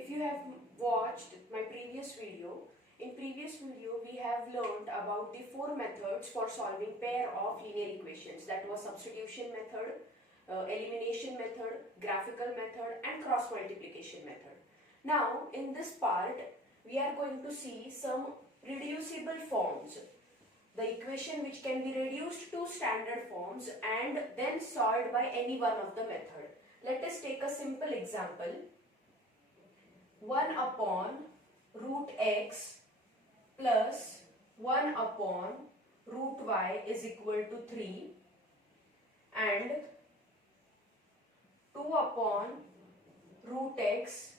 if you have watched my previous video, in previous video we have learned about the four methods for solving pair of linear equations. That was substitution method, elimination method, graphical method and cross multiplication method. Now in this part we are going to see some reducible forms, the equation which can be reduced to standard forms and then solved by any one of the method. Let us take a simple example. 1 upon root x plus 1 upon root y is equal to 3 and 2 upon root x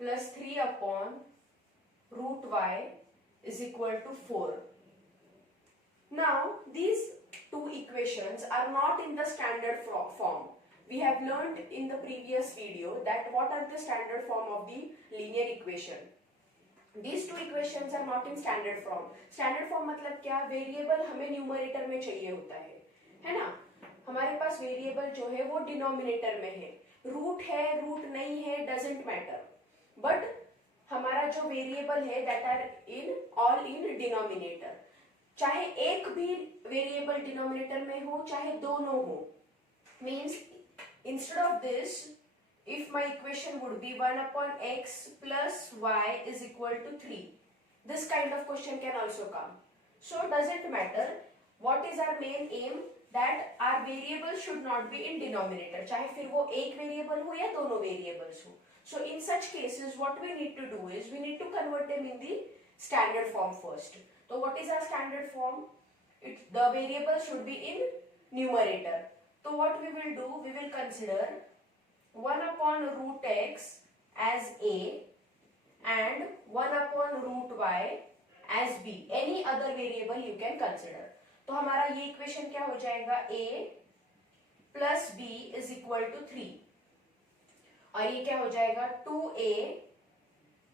plus 3 upon root y is equal to 4. Now these two equations are not in the standard form. We have learned in the previous video that what are the standard form of the linear equation. These two equations are not in standard form. Standard form मतलब क्या? Variable हमें numerator में चाहिए होता है ना? हमारे पास variable जो है वो डिनोमिनेटर में है. रूट है, रूट नहीं है, डजेंट मैटर. बट हमारा जो वेरिएबल है that are in all in denominator. चाहे एक भी वेरिएबल डिनोमिनेटर में हो, चाहे दोनों हो. Means instead of this, if my equation would be 1 upon x plus y is equal to 3, this kind of question can also come. So doesn't matter. What is our main aim? That our variable should not be in denominator. चाहे फिर वो एक variable हो या दोनों variables हो. So in such cases, what we need to do is we need to convert them in the standard form first. So what is our standard form? The variable should be in numerator. So what we will do, we will consider 1 upon root x as a and 1 upon root y as b. Any other variable you can consider. तो हमारा ये equation क्या हो जाएगा? a plus b is equal to 3 और ये क्या हो जाएगा? 2a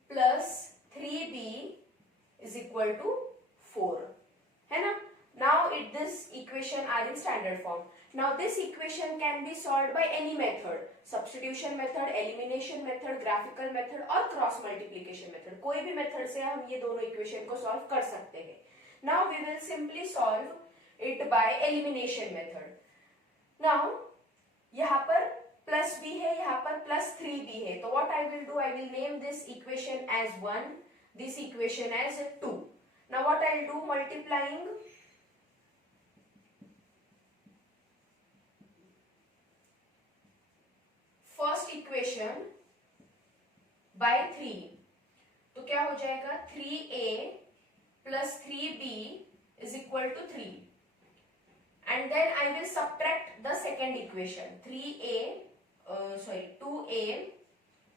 plus 3b is equal to 4, है ना? Now this equation are in standard form. Now this equation can be solved by any method. Substitution method, elimination method, graphical method और cross multiplication method. कोई भी method से हम ये दोनों equation को solve कर सकते हैं. Now we will simply solve it by elimination method. Now यहाँ पर plus b है, यहाँ पर plus 3b है. तो what I will do, I will name this equation as 1, this equation as 2. Now what I will do, multiplying first equation by 3, तो क्या हो जाएगा? 3a plus 3b is equal to 3 and then I will subtract the second equation. 2a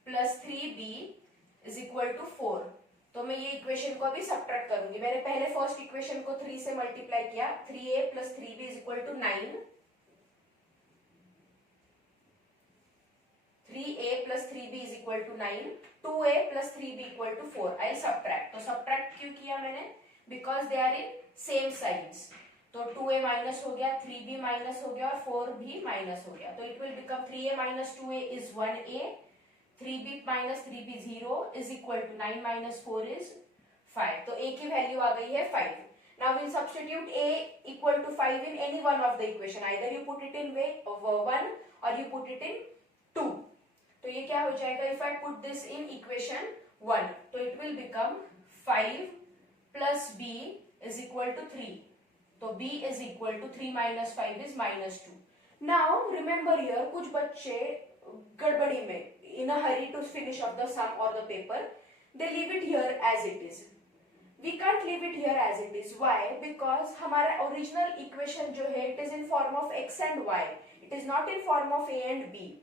plus 3b is equal to 4. तो मैं ये equation को अभी subtract करूंगी. मैंने पहले फर्स्ट इक्वेशन को 3 से मल्टीप्लाई किया. 3a plus 3b is equal to 9. 3a plus 3b is equal to 9. 2a plus 3b equal to 4. I'll subtract. तो subtract क्यों किया मैंने? Because they are in same signs. तो 2a minus हो गया, 3b minus हो गया और 4 भी minus हो गया. तो it will become 3a minus 2a is 1a. 3b minus 3b 0 is equal to 9 minus 4 is 5. तो a की वैल्यू आ गई है 5. Now we'll substitute a equal to 5 in any one of the equation. Either you put it in way of 1 or you put it in 2. तो ये क्या हो जाएगा? If I put this in equation 1, तो it will become 5 plus b is equal to 3. तो b is equal to 3 minus 5 is minus 2. Now remember here, कुछ बच्चे गड़बड़ी में in a hurry to finish off the sum or the paper, they leave it here as it is. We can't leave it here as it is. Why? Because हमारा original equation जो है it is in form of x and y. It is not in form of a and b.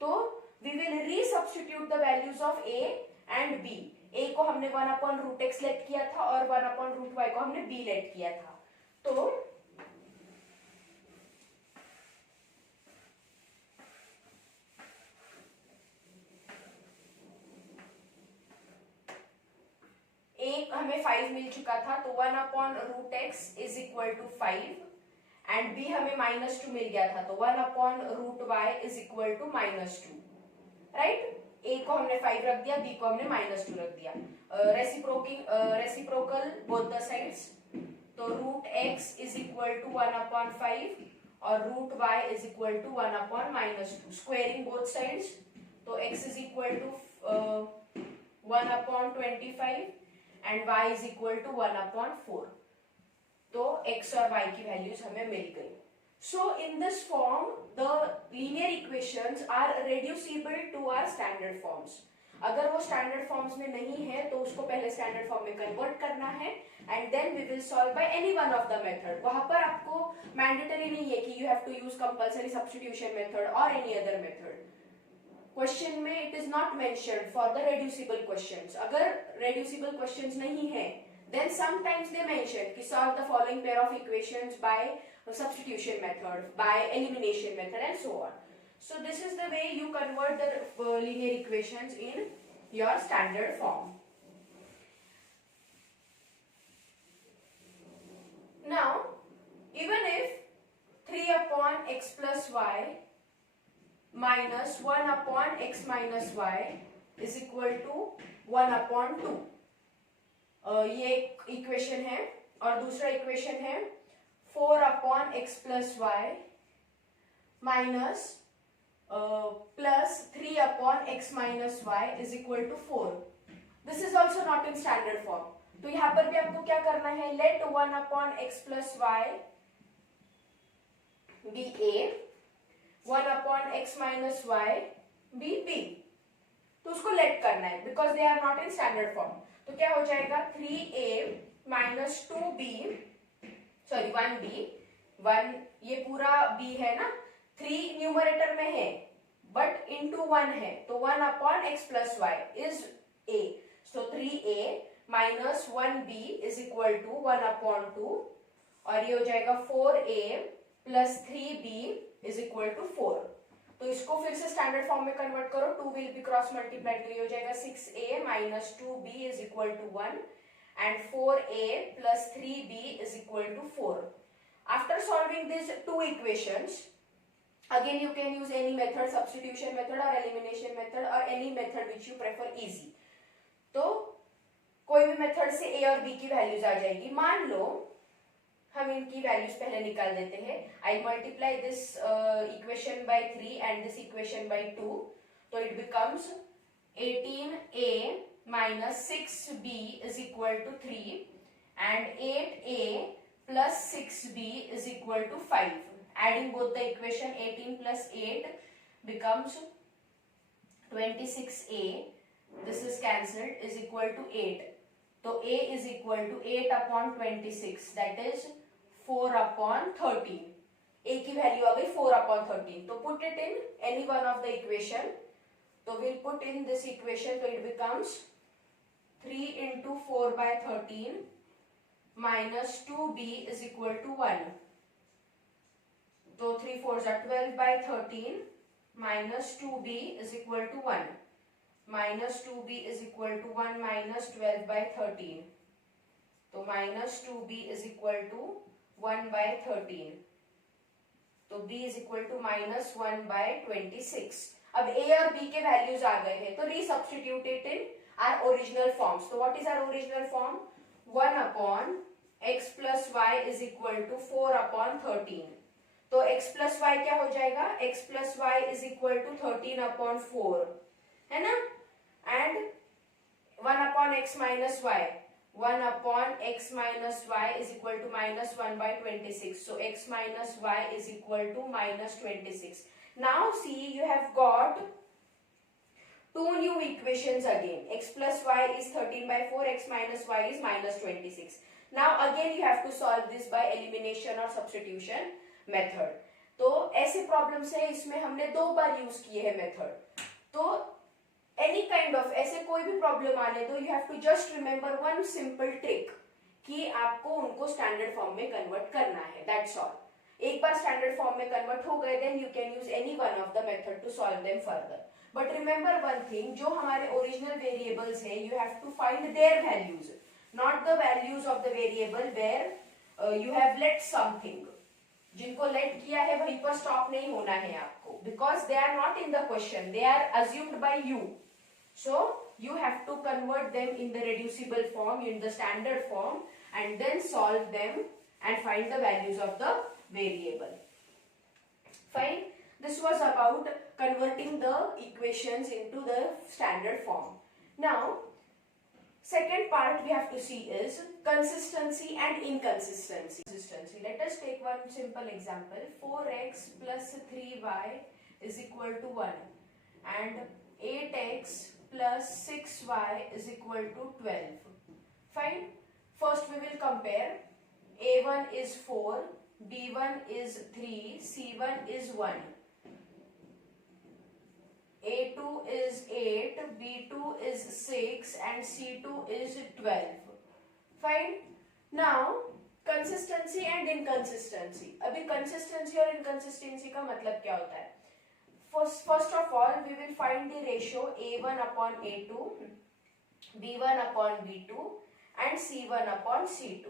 तो we will re-substitute the values of a and b. a को हमने 1 upon root x late किया था और 1 upon root y को हमने b late किया था. तो a हमें 5 मिल चुका था, तो 1 upon root x is equal to 5 and b हमें -2 मिल गया था, तो 1 upon root y is equal to -2. Right? a को हमने 5 रख दिया, b को हमने -2 रख दिया. रेसिप्रोकल बोथ द साइड्स, तो root x is equal to 1/5 और root y is equal to 1/-2. Squaring both sides, तो x is equal to 1/25 and y is equal to 1/4. तो x और y की वैल्यूज हमें मिल गई. So in this form the linear equations are reducible to our standard forms. अगर वो standard forms में नहीं है तो उसको पहले स्टैंडर्ड फॉर्म में कन्वर्ट करना है and then we will solve by any one of the method. वहां पर आपको मैंडेटरी नहीं है कि you have to use compulsory substitution method और एनी अदर मेथड. क्वेश्चन में it is not mentioned for the reducible questions. अगर reducible questions नहीं है then sometimes they mention कि solve the following pair of equations by substitution method, by elimination method and so on. So this is the way you convert the linear equations in your standard form. Now even if 3/x plus y minus 1/x minus y is equal to 1/2, ये equation है और दूसरा equation है 4/x plus y minus plus 3/x minus y is equal to 4. This is also not in standard form. तो यहाँ पर भी आपको क्या करना है, let 1/x plus y be a, 1/x minus y be b. तो उसको let करना है because they are not in standard form. तो क्या हो जाएगा 3a minus 2b, sorry 1b, 1 ये पूरा b है ना, 3 न्यूमरेटर में है बट इनटू 1 है, तो 1/x plus y is a. So 3a minus 1b is equal to 1/2 और ये हो जाएगा 4a plus 3b is equal to 4. तो इसको फिर से स्टैंडर्ड फॉर्म में कन्वर्ट करो, 2 विल बी क्रॉस मल्टीप्लाइड, तो ये हो जाएगा 6a minus 2b is equal to 1 and 4a plus 3b is equal to 4. After solving these two equations, again you can use any method, substitution method or elimination method or any method which you prefer easy. तो कोई भी method से a और b की values आ जाएगी. मान लो हम इनकी वैल्यूज पहले निकाल देते हैं. I multiply this equation by 3 and this equation by 2, तो it becomes 18a minus 6b is equal to 3 and 8a plus 6b is equal to 5. Adding both the equation, 18 plus 8 becomes 26a. This is cancelled, is equal to 8. So a is equal to 8/26, that is 4/13. a की value आ गई 4/13. तो put it in any one of the equation. So we'll put in this equation, so it becomes 3 into 4/13 minus 2b is equal to 1. So 3 4s are 12/13 minus 2b is equal to 1. Minus 2b is equal to 1 minus 12/13. तो minus 2b is equal to 1/13. तो b is equal to minus 1/26. अब a और b के values आ गए हैं, तो resubstitute in our original forms. तो what is our original form, 1/x plus y is equal to 4/13. तो x plus y क्या हो जाएगा, x plus y is equal to 13/4 है ना, and 1/x minus y, 1/x minus y is equal to minus 1/26. So x minus y is equal to minus 26. Now see, you have got two new equations again. X plus y is 13/4, x minus y is minus 26. Now again you have to solve this by elimination or substitution method. तो ऐसे problems है, इसमें हमने 2 बार use किए हैं method. तो any kind of ऐसे कोई भी प्रॉब्लम आने तो you have to just remember one simple trick कि आपको उनको स्टैंडर्ड फॉर्म में कन्वर्ट करना है, दैट्स ऑल. एक बार स्टैंडर्ड फॉर्म में कन्वर्ट हो गए, then you can use any one of the method to solve them further. But remember one thing, जो हमारे ओरिजिनल वेरिएबल्स है, you have to find their values, not the values of the variable where you have let something. जिनको let किया है वहीं पर stop नहीं होना है आपको, because they are not in the question, they are assumed by you. So you have to convert them in the reducible form, in the standard form, and then solve them and find the values of the variable. Fine. This was about converting the equations into the standard form. Now, second part we have to see is consistency and inconsistency. Let us take one simple example. 4x plus 3y is equal to 1 and 8x plus 6y is equal to 12. Fine. First we will compare. A1 is 4, B1 is 3, C1 is 1. A2 is 8, B2 is 6 and C2 is 12. Fine. Now consistency and inconsistency. अभी consistency और inconsistency का मतलब क्या होता है? First of all, we will find the ratio A1 upon A2, B1 upon B2 and C1 upon C2.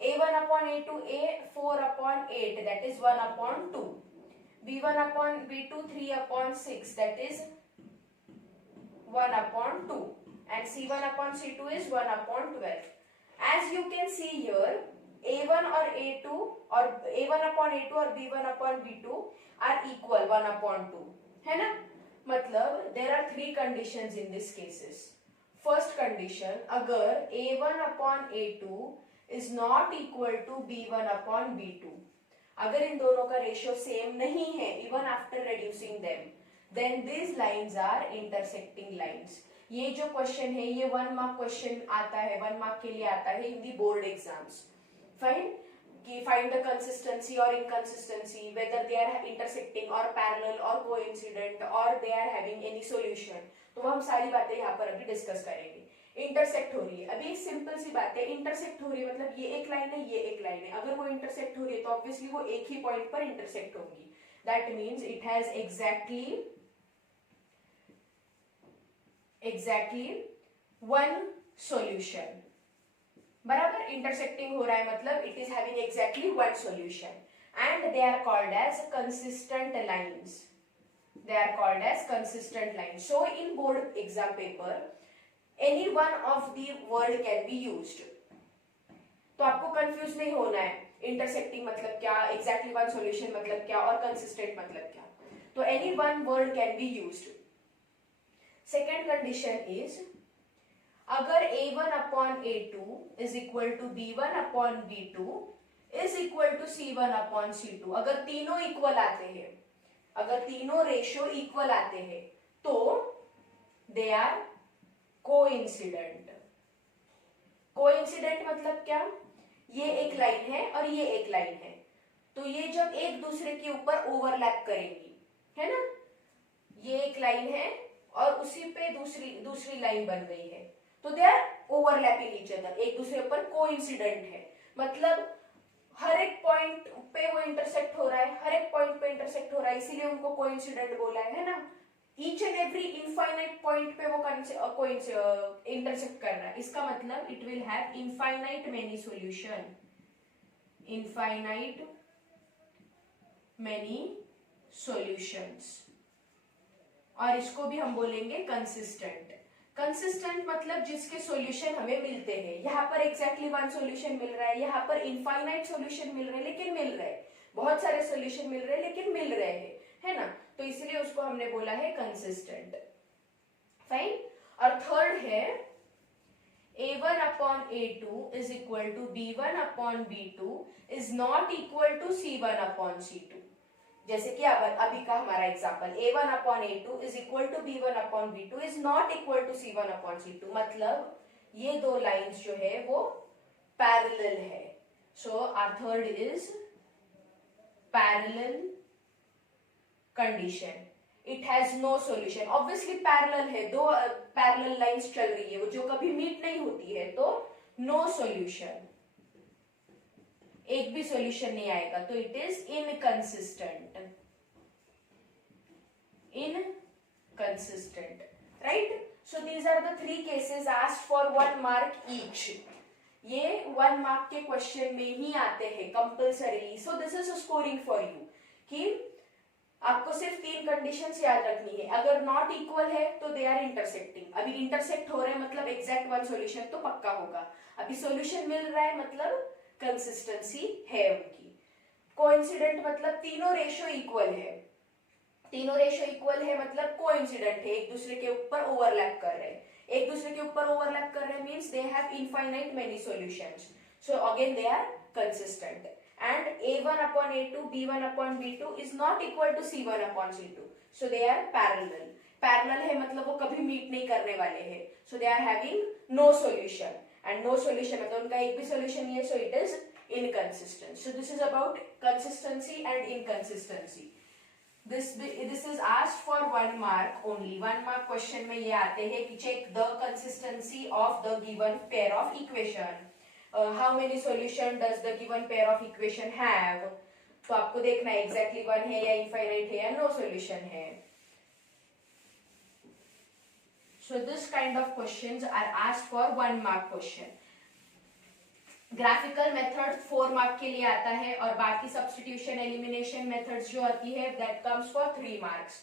A1 upon A2, A 4 upon 8, that is 1 upon 2. B1 upon B2, 3 upon 6, that is 1 upon 2. And C1 upon C2 is 1 upon 12. As you can see here, A1 or A2 or A1 upon A2 or B1 upon B2 are equal 1 upon 2. है ना? मतलब there are three conditions in these cases. First condition, अगर A1 upon A2 is not equal to B1 upon B2, अगर इन दोनों का ratio same नहीं है even after reducing them, then these lines are intersecting lines. ये जो question है ये 1 मार्क क्वेश्चन आता है, 1 मार्क के लिए आता है इन दी बोर्ड एग्जाम्स. फाइन. कि find the consistency or inconsistency, whether they are intersecting or parallel or coincident or they are having any solution. तो हम सारी बातें यहाँ पर अभी डिस्कस करेंगे. इंटरसेक्ट हो रही है, अभी एक सिंपल सी बात है. इंटरसेक्ट हो रही है मतलब ये एक लाइन है, ये एक लाइन है. अगर वो इंटरसेक्ट हो रही है तो ऑब्वियसली वो एक ही पॉइंट पर इंटरसेक्ट होंगी. That means it has exactly one solution. बराबर. इंटरसेक्टिंग हो रहा है मतलब it is having exactly one solution and they are called as consistent lines. They are called as consistent lines. So in board exam paper, any one of the word can be used. तो आपको confuse नहीं होना है. Intersecting मतलब क्या, exactly one solution मतलब क्या और कंसिस्टेंट मतलब क्या. तो any one word can be used. Second condition is अगर A1 upon A2 is equal to B1 upon B2 is equal to C1 upon C2. अगर तीनों इक्वल आते हैं, अगर तीनों रेशियो इक्वल आते हैं तो दे आर कोइंसिडेंट. कोइंसिडेंट मतलब क्या, ये एक लाइन है और ये एक लाइन है तो ये जब एक दूसरे के ऊपर ओवरलैप करेंगी, है ना. ये एक लाइन है और उसी पे दूसरी लाइन बन गई है तो they are overlapping each other. एक दूसरे ऊपर कोइंसिडेंट है मतलब हर एक पॉइंट पे वो इंटरसेक्ट हो रहा है, हर एक पॉइंट पे इंटरसेक्ट हो रहा है, इसीलिए उनको कोइंसिडेंट बोला है ना. Each and every infinite point पे वो इंटरसेक्ट कर रहा है. इसका मतलब it will have infinite many solution. Infinite many solutions. और इसको भी हम बोलेंगे कंसिस्टेंट. कंसिस्टेंट मतलब जिसके सॉल्यूशन हमें मिलते हैं. यहाँ पर एग्जैक्टली वन सॉल्यूशन मिल रहा है, यहाँ पर इनफाइनाइट सॉल्यूशन मिल रहे हैं लेकिन मिल रहे हैं, बहुत सारे सॉल्यूशन मिल रहे हैं लेकिन मिल रहे हैं, है ना. तो इसलिए उसको हमने बोला है कंसिस्टेंट. फाइन. और थर्ड है A1 upon A2 is equal to B1 upon B2 is not equal to C1 upon C2. जैसे कि अभी का हमारा example A1 upon A2 is equal to B1 upon B2 is not equal to C1 upon C2. मतलब ये दो lines जो है वो पैरेलल है. So our third is parallel condition. It has no solution. Obviously parallel है, दो parallel lines चल रही है वो जो कभी मीट नहीं होती है तो नो सॉल्यूशन, एक भी सॉल्यूशन नहीं आएगा तो it is inconsistent. Inconsistent. Right. So these are the three cases asked for 1 mark each. ये 1 मार्क के क्वेश्चन में ही आते हैं compulsorily. So this is scoring for you कि आपको सिर्फ 3 कंडीशंस याद रखनी है। अगर नॉट इक्वल है तो दे आर इंटरसेक्टिंग। अभी इंटरसेक्ट हो रहे हैं मतलब एग्जैक्ट वन सॉल्यूशन तो पक्का होगा। अभी सॉल्यूशन मिल रहा है मतलब कंसिस्टेंसी है उनकी। कोइंसिडेंट मतलब तीनों रेशियो इक्वल है। तीनों रेशियो इक्वल है मतलब कोइंसिडेंट है, एक दूसरे के ऊपर ओवरलैप कर रहे हैं। एक दूसरे के ऊपर ओवरलैप कर रहे हैं means they have infinite many solutions, so again they are consistent. And a1 upon a2, b1 upon b2 is not equal to c1 upon c2, so they are parallel. Parallel है मतलब वो कभी meet नहीं करने वाले हैं, so they are having no solution, and no solution मतलब उनका एक भी solution नहीं है, so it is inconsistent. So this is about consistency and inconsistency. This is asked for 1 mark only. 1 mark question में ये आते हैं कि check the consistency of the given pair of equation. How many solution does the given pair of equation have? तो आपको देखना है exactly 1 है या infinite है या no solution है. So this kind of questions are asked for 1 mark question. Graphical method 4 mark के लिए आता है और बाकी सब्स्टिट्यूशन एलिमिनेशन मेथड्स जो आती है that comes for 3 marks.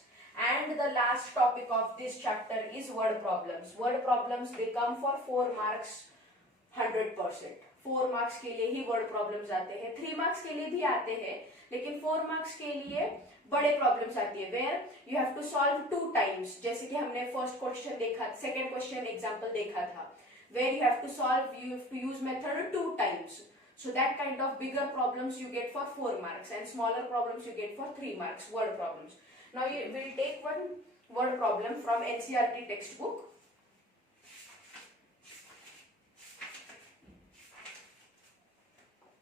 And the last topic of this chapter is word problems. Word problems they come for 4 marks 100%. 4 marks के लिए ही वर्ड प्रॉब्लम्स आते हैं. 3 मार्क्स के लिए भी आते हैं लेकिन 4 मार्क्स के लिए बड़े प्रॉब्लम्स आती है where you have to solve 2 times. जैसे कि हमने फर्स्ट क्वेश्चन देखा, सेकंड क्वेश्चन एग्जांपल देखा था, where you have to solve, you have to use method 2 times. So that kind of bigger problems you get for 4 marks and smaller problems you get for 3 marks, word problems. Now you will take one word problem from NCERT textbook.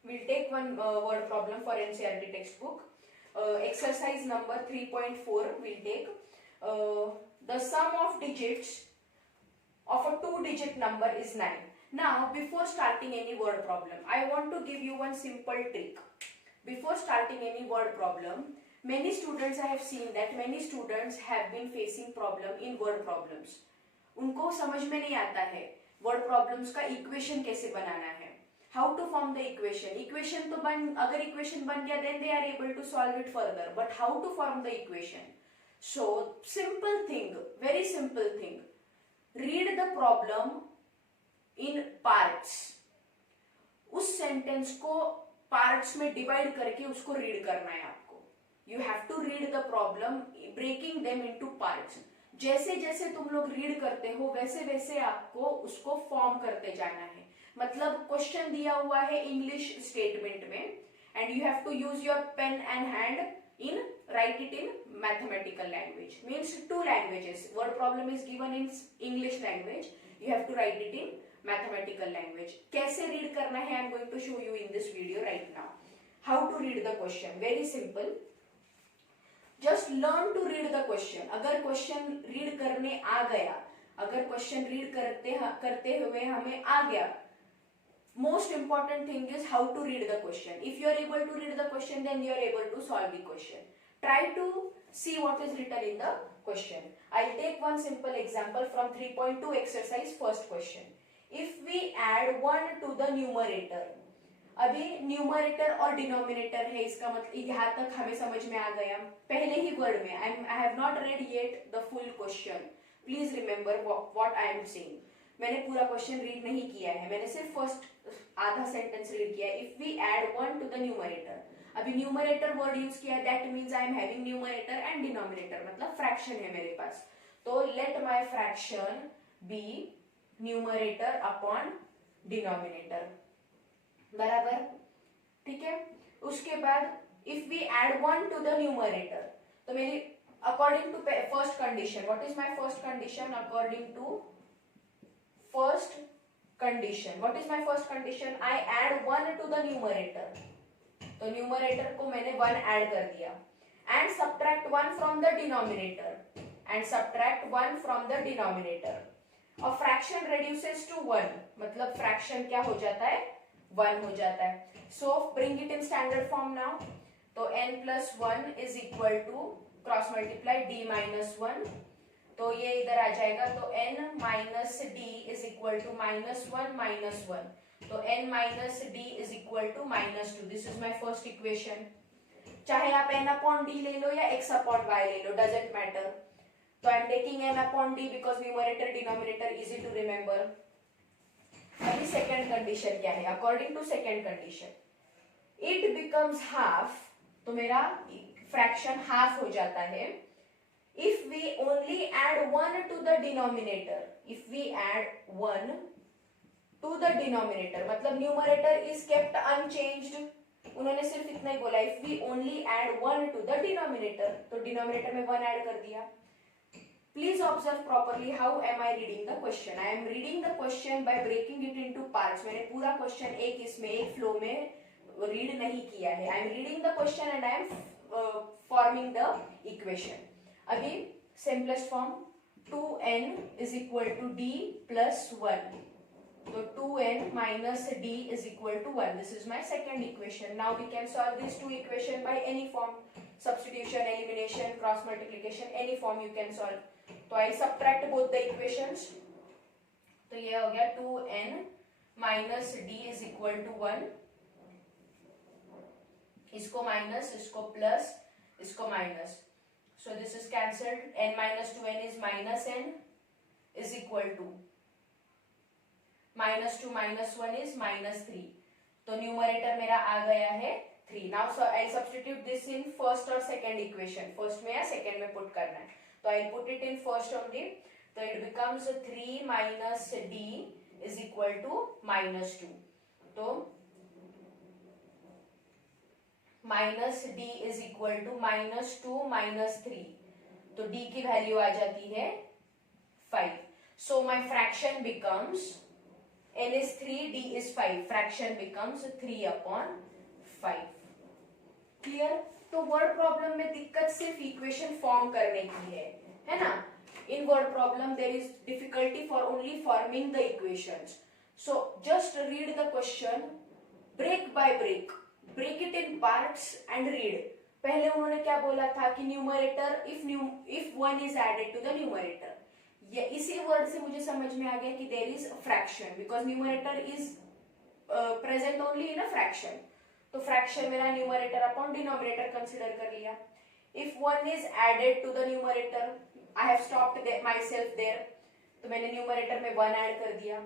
We'll take one word problem for NCERT textbook. Exercise number 3.4 we'll take. The sum of digits of a 2-digit number is 9. Now before starting any word problem, I want to give you one simple trick. Before starting any word problem, many students, I have seen that many students have been facing problem in word problems. उनको समझ में नहीं आता है word problems का equation कैसे बनाना है, how to form the equation. Equation तो अगर equation बन गया then they are able to solve it further, but how to form the equation? So simple thing, very simple thing. Read the problem in parts. उस sentence को parts में divide करके उसको read करना है आपको. You have to read the problem, breaking them into parts. जैसे जैसे तुम लोग रीड करते हो वैसे वैसे आपको उसको फॉर्म करते जाना है. मतलब क्वेश्चन दिया हुआ है इंग्लिश स्टेटमेंट में and you have to use your pen and hand in write it in mathematical language, means 2 languages. Word problem is given in English language, you have to write it in mathematical language. कैसे read करना है I am going to show you in this video right now. How to read the question, very simple. Just learn to read the question. अगर question read करने आ गया, अगर question read करते हुए हमें आ गया, most important thing is how to read the question. If you are able to read the question, then you are able to solve the question. Try to see what is written in the question. I'll take one simple example from 3.2 exercise, first question. If we add 1 to the numerator, अभी numerator और denominator है, इसका मतलब यहाँ तक हमें समझ में आ गया पहले ही वर्ड में. I have not read yet the full question. Please remember what I am saying. मैंने पूरा क्वेश्चन रीड नहीं किया है, मैंने सिर्फ फर्स्ट आधा सेंटेंस रीड किया है. If we add 1 to the numerator, अभी न्यूमरेटर वर्ड यूज किया है, that means I am having numerator and denominator, मतलब फ्रैक्शन है मेरे पास. तो let my fraction be numerator upon denominator, बराबर, ठीक है. उसके बाद if we add 1 to the numerator, तो मेरी according to first condition, what is my first condition? According to first condition, what is my first condition? I add 1 to the numerator. तो numerator को मैंने 1 add कर दिया and subtract 1 from the denominator and subtract 1 from the denominator. A fraction reduces to 1, मतलब fraction क्या हो जाता है? 1 हो जाता है. So bring it in standard form now. तो n plus 1 is equal to cross multiply d minus 1, तो ये इधर आ जाएगा. तो n minus D is equal to -1 -1, तो n minus D is equal to -2. This is my first equation. चाहे आप n upon d ले लो या x अपॉन y ले लो, डजेंट मैटर। तो I am taking n upon d because numerator denominator easy to remember. अभी second condition क्या है? According to second condition it becomes half, तो मेरा फ्रैक्शन हाफ हो जाता है if we only add 1 to the denominator, if we add 1 to the denominator, मतलब numerator is kept unchanged, उन्होंने सिर्फ इतना ही बोला if we only add 1 to the denominator, तो denominator में 1 ऐड कर दिया। Please observe properly how am I reading the question. I am reading the question by breaking it into parts. मैंने पूरा question एक इसमें एक फ्लो में रीड नहीं किया है। I am reading the question and I am forming the equation. अभी simplest form 2n is equal to d plus 1, तो 2n minus d is equal to 1. This is my second equation. Now we can solve this two equation by any form, substitution, elimination, cross multiplication, any form you can solve. तो I subtract both the equations, तो ये हो गया 2n minus d is equal to 1, इसको minus, इसको plus, इसको minus. So this is cancelled. N minus 2n is minus n is equal to minus 2 minus 1 is minus 3. तो numerator मेरा आ गया है 3. Now so I'll substitute this in first or second equation. First में या second में put करना है. तो I'll put it in first only. तो it becomes 3 minus d is equal to minus 2. तो minus D is equal to minus 2 minus 3, तो d की वैल्यू आ जाती है 5. So my fraction becomes n is 3, d is 5, fraction becomes 3 upon 5. Clear? तो word problem में दिक्कत सिर्फ इक्वेशन फॉर्म करने की है ना? In word problem there is difficulty for only forming the equations. So just read the question break by break, break it in parts and read. पहले उन्होंने क्या बोला था कि numerator if 1 is added to the numerator, ये इसी word से मुझे समझ में आ गया कि there is fraction because numerator is present only in a fraction. तो फ्रैक्शन मेरा न्यूमरेटर अपॉन डिनोमिनेटर कंसीडर कर लिया. If 1 is added to the numerator, I have stopped myself there, तो मैंने न्यूमरेटर में 1 ऐड कर दिया.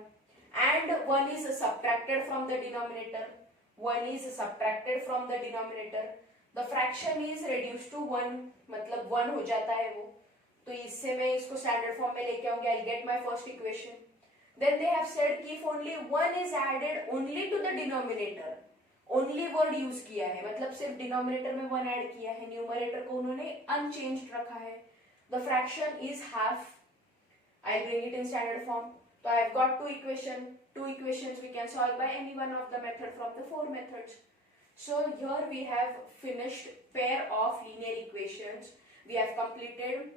And 1 is subtracted from the denominator, 1 is subtracted from the denominator, the fraction is reduced to 1, मतलब 1 हो जाता है वो. तो इससे मैं इसको स्टैंडर्ड फॉर्म में लेके आऊंगी. I'll get my first equation. Then they have said कि if only 1 is added only to the denominator, only word use किया है, मतलब सिर्फ डिनोमिनेटर में 1 ऐड किया है, न्यूमरेटर को उन्होंने अनचेंज्ड रखा है. The fraction is half. I'll bring it in standard form. So I have got two equations we can solve by any one of the method from the 4 methods. So here we have finished pair of linear equations. We have completed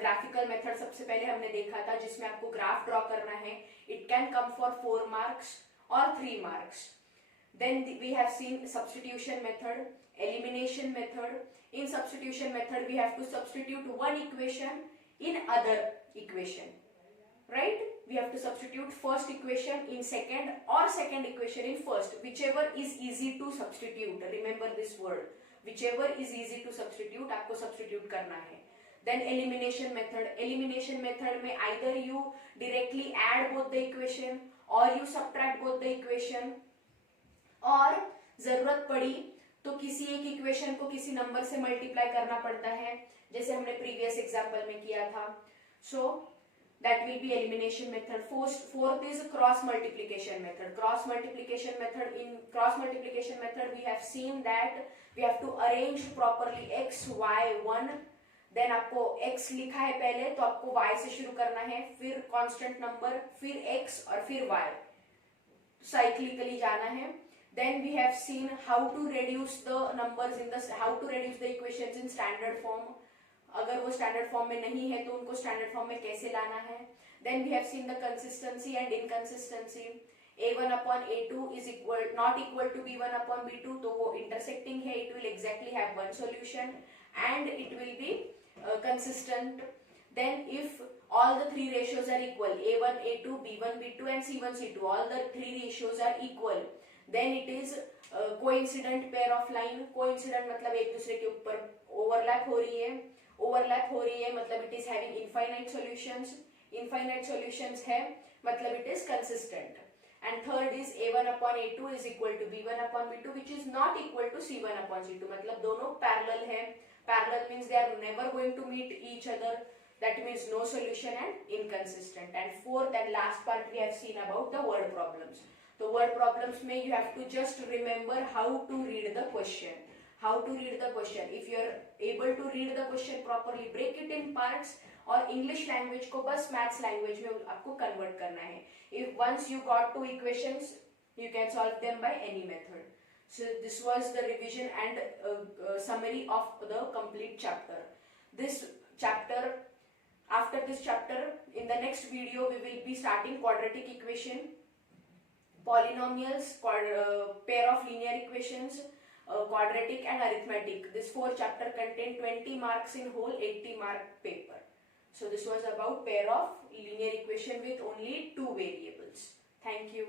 graphical method. सबसे पहले हमने देखा था जिसमें आपको graph draw करना है. It can come for 4 marks or 3 marks. Then we have seen substitution method, elimination method. In substitution method we have to substitute one equation in other equation. Right? We have to substitute first equation in second or second equation in first, whichever is easy to substitute. Remember this word, whichever is easy to substitute, आपको substitute करना है. Then elimination method. Elimination method में either you directly add both the equation or you subtract both the equation, और जरूरत पड़ी तो किसी एक इक्वेशन को किसी नंबर से मल्टीप्लाई करना पड़ता है, जैसे हमने प्रीवियस एग्जाम्पल में किया था. So that will be elimination method. Fourth is cross multiplication method. Cross multiplication method, in cross multiplication method we have seen that we have to arrange properly x, y, 1. Then आपको x लिखा है पहले, तो आपको y से शुरू करना है, फिर constant number, फिर x और फिर y, cyclically जाना है. Then we have seen how to reduce the numbers in the, how to reduce the equations in standard form. अगर वो स्टैंडर्ड फॉर्म में नहीं है तो उनको स्टैंडर्ड फॉर्म में कैसे लाना है. Then we have seen the consistency and inconsistency. a1 upon a2 is equal not equal to b1 upon b2, तो वो इंटरसेक्टिंग है, it will exactly have one solution and it will be consistent. Then if all the 3 ratios are equal, a1 a2 b1 b2 and c1 c2, all the 3 ratios are equal, Then it is coincident pair of line. Coincident मतलब एक दूसरे के ऊपर overlap हो रही है. Overlap हो रही है मतलब it is having infinite solutions. Infinite solutions है मतलब it is consistent. And third is a1 upon a2 is equal to b1 upon b2, which is not equal to c1 upon c2. मतलब दोनों parallel है. Parallel means they are never going to meet each other. That means no solution and inconsistent. And fourth and last part we have seen about the word problems. The word problems में you have to just remember how to read the question. How to read the question. If you are able to read the question properly, break it in parts. और English language को बस maths language में आपको convert करना है. If once you got two equations, you can solve them by any method. So this was the revision and summary of the complete chapter. This chapter, after this chapter, in the next video we will be starting quadratic equation, polynomials, pair of linear equations, quadratic and arithmetic. This 4 chapter contain 20 marks in whole 80 mark paper. So this was about pair of linear equation with only 2 variables. Thank you.